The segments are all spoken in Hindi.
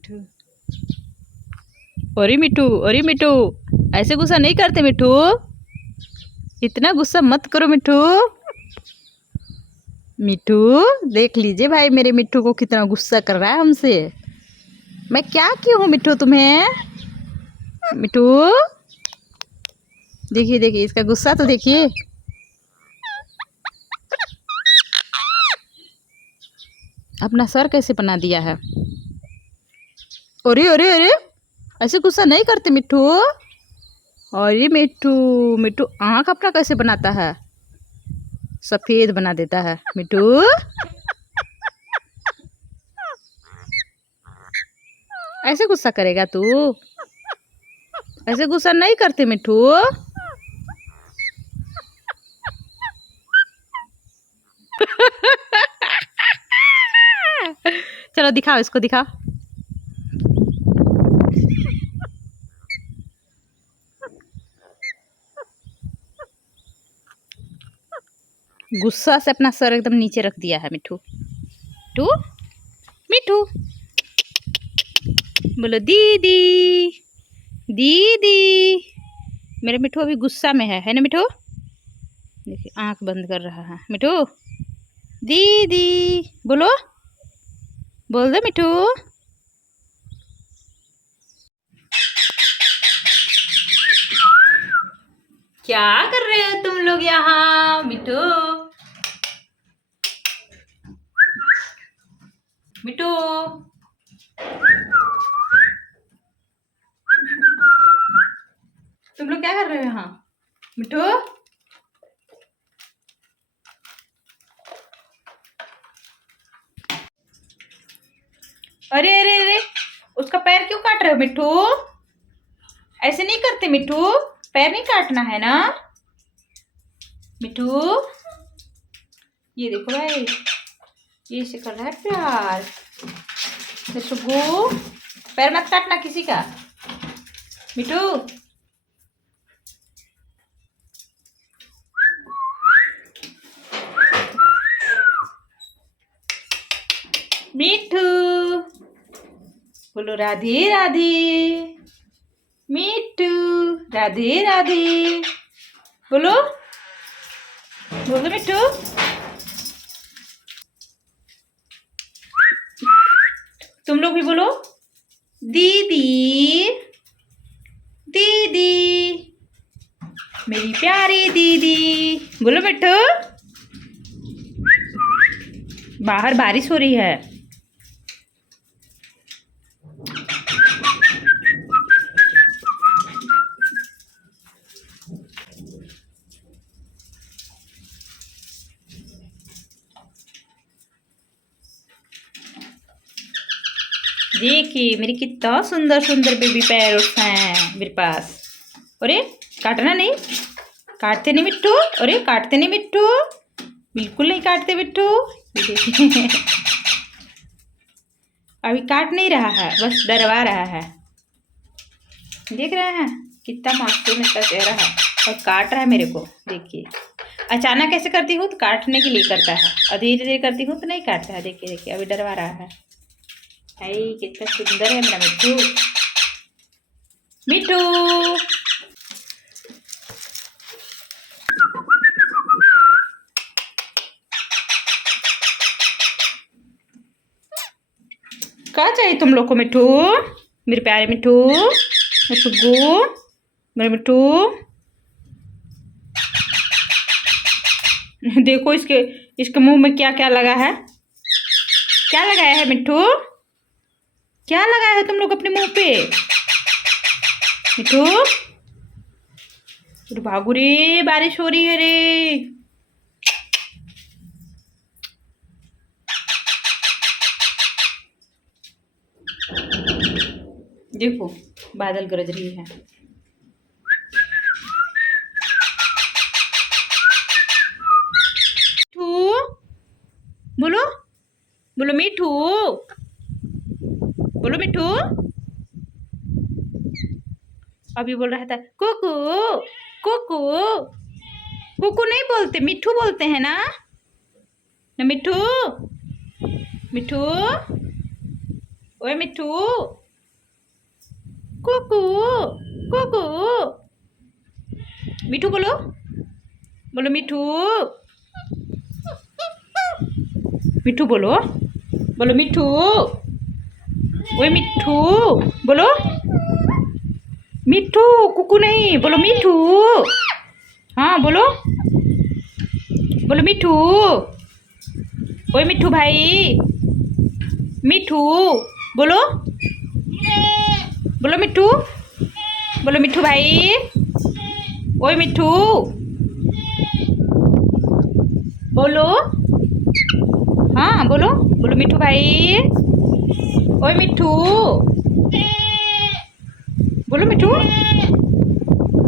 मिठू, अरे मिठू, अरे मिठू, ऐसे गुस्सा नहीं करते मिठू, इतना गुस्सा मत करो मिठू। मिठू, देख लीजिए भाई मेरे मिठू को कितना गुस्सा कर रहा है हमसे। मैं क्या की हूँ मिठू तुम्हें? मिठू, देखिए देखिए इसका गुस्सा तो देखिए। अपना सर कैसे बना दिया है। अरे अरे अरे, ऐसे गुस्सा नहीं करते मिठू। अरे मिठू, मिठू आँख अपना कैसे बनाता है, सफेद बना देता है मिठू। ऐसे गुस्सा करेगा तू? ऐसे गुस्सा नहीं करते मिठू। चलो दिखाओ, इसको दिखाओ। गुस्सा से अपना सर एकदम नीचे रख दिया है मिठू। टू मिठू, बोलो दीदी, दीदी। मेरा मिठू अभी गुस्सा में है ना मिठू? देखिए आंख बंद कर रहा है मिठू। दीदी बोलो, बोल दो मिठू। क्या कर रहे हो तुम लोग यहाँ? मिठू, मिठू, तुम लोग क्या कर रहे हो यहाँ? मिठू, अरे अरे अरे, उसका पैर क्यों काट रहे हो मिठू? ऐसे नहीं करते मिठू, पैर नहीं काटना है ना मिठू। ये देखो भाई, ये इसे कर रहा है प्यार। सुगु, पैर मत काटना किसी का मिठू। मिठू, बोलो राधे राधे। मिठू, राधे राधे। बोलो, बोलो मिठू। तुम लोग भी बोलो, दीदी, दीदी, मेरी प्यारी दीदी। बोलो मिठू। बाहर बारिश हो रही है। देखिए मेरी कितना सुंदर सुंदर बेबी पैरोट्स हैं मेरे पास। अरे काटना नहीं, काटते नहीं मिट्टू। अरे काटते नहीं मिट्टू, बिल्कुल नहीं काटते मिट्टू। अभी काट नहीं रहा है, बस डरवा रहा है। देख रहे हैं कितना मासूम इसका चेहरा है, और काट रहा है मेरे को। देखिए अचानक ऐसे करती हूँ तो काटने के लिए करता है, और धीरे धीरे करती हूँ तो नहीं काटता है। देखिए देखिए अभी डरवा रहा है। हाय कितना सुंदर है मेरा मिट्टू। मिट्टू, क्या चाहिए तुम लोग को मिट्टू? मेरे प्यारे मिट्टू, मेरे सुग्गू, मेरे मिट्टू। देखो इसके मुंह में क्या क्या लगा है। क्या लगाया है मिट्टू? क्या लगाया है तुम लोग अपने मुंह पे मिट्टू? भागू रे, बारिश हो रही है रे। देखो बादल गरज रही है। मिठू, बोलो, बोलो मिठू, बोलो मिठू। अभी बोल रहा था कुकू, कुकू। कुकू नहीं बोलते, मिठू बोलते हैं ना मिठू। मिठू, ओए मिट्ठू, कुकू, कुकू। मिठू बोलो, बोलो मिठू, मिठू बोलो, बोलो मिठू। ओए मिठू बोलो, मिठू, कुकू नहीं, बोलो मिठू। हाँ बोलो, बोलो मिठू। ओए मिठू भाई, मिठू बोलो, बोलो मिठू, बोलो मिठू भाई। ओए मिठू बोलो, हाँ बोलो, बोलो मिठू भाई। ओए मिठू, बोलो मिठू,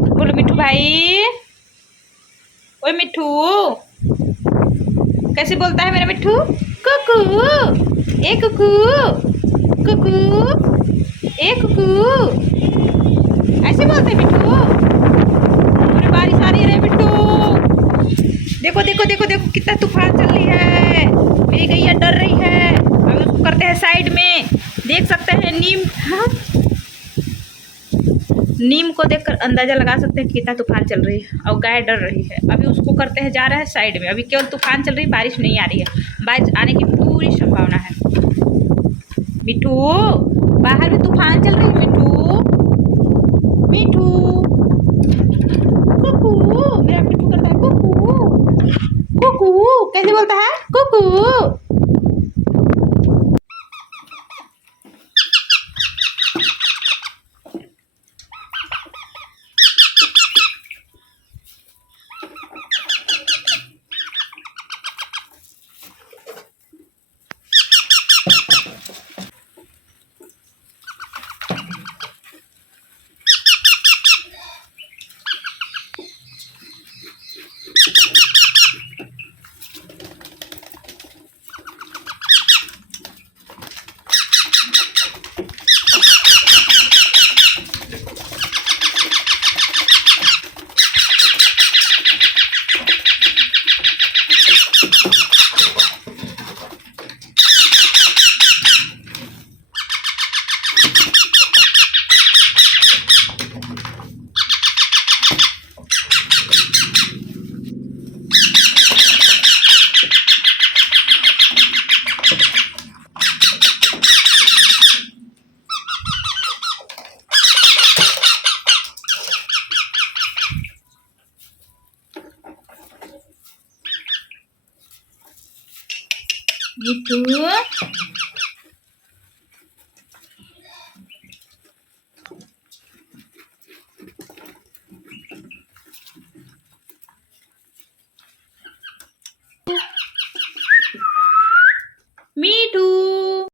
बोलो मिठू भाई। ओए मिठू, कैसे बोलता है मेरा मिठू? कुकू, ए कुकू, कुकू, ए कुकू, ऐसे बोलते हैं मिठू। पूरी बारिश आ रही है रे मिठू। देखो देखो देखो देखो कितना तूफान चल रही है। मेरी गैया डर रही है। अभी उसको करते हैं साइड में। देख सकते हैं नीम, हाँ? नीम को देखकर अंदाजा लगा सकते हैं कि कितना तूफान चल रही है और गाय डर रही है। अभी उसको करते हैं, जा रहा है साइड में। अभी केवल तूफान चल रही है, बारिश नहीं आ रही है। बारिश आने की पूरी संभावना है। मिठू, बाहर भी तूफान चल रही है मिठू। मिठू, कुकू, मेरा मिठू करता है कुकू, कुकू, कैसे बोलता है? कुकू। मिठू,